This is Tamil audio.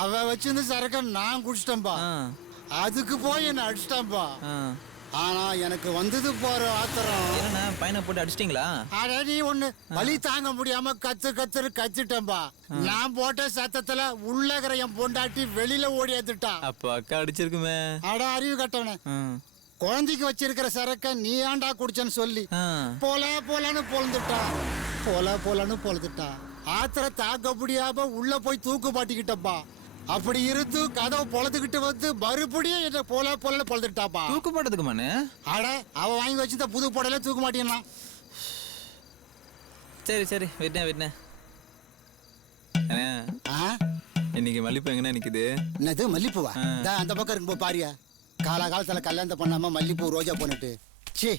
அவ வச்சிருந்த சரக்க நான் குடிச்சிட்டேன்பா. அதுக்கு போய் என்ன அடிச்சிட்டான்பா. ஆனா எனக்கு வந்தது போற ஆத்திரம். என்ன பையனை போட்டு அடிச்சிட்டீங்களா? நீ ஒண்ணு வலி தாங்க முடியாம கத்துட்டேன்பா. நான் போட்ட சத்தத்துல உள்ளகிற என் பொண்டாட்டி வெளியில ஓடியாந்துட்டா. அப்ப அக்கா அடிச்சிருக்குமே. அட அறிவு கட்டவனே, குழந்தைக்கு வச்சிருக்கிற சரக்க நீ ஏன்டா குடிச்சன்னு சொல்லி போலன்னு பொழுதுட்டா. ஆத்திர தாக்க முடியாம உள்ள போய் தூக்கு பாட்டிக்கிட்டப்பா. அப்படி இருந்து கதவை பொழுதுகிட்டு வந்து மறுபடியும் என்ன போலன்னு பொழுதுட்டாப்பா. தூக்கு போட்டதுக்கு மானே? அட அவ வாங்கி வச்சு புது போடல தூக்க மாட்டேன்னா. சரி விட்டேன். இன்னைக்கு மல்லிப்பூ எங்கன்னா நிக்குது? என்னது மல்லிப்பூவா? அந்த பக்கம் இருக்கும் பாரியா. காலகாலத்துல கல்யாணத்தை பண்ணாம மல்லிப்பூ ரோஜா போனிட்டு. சீ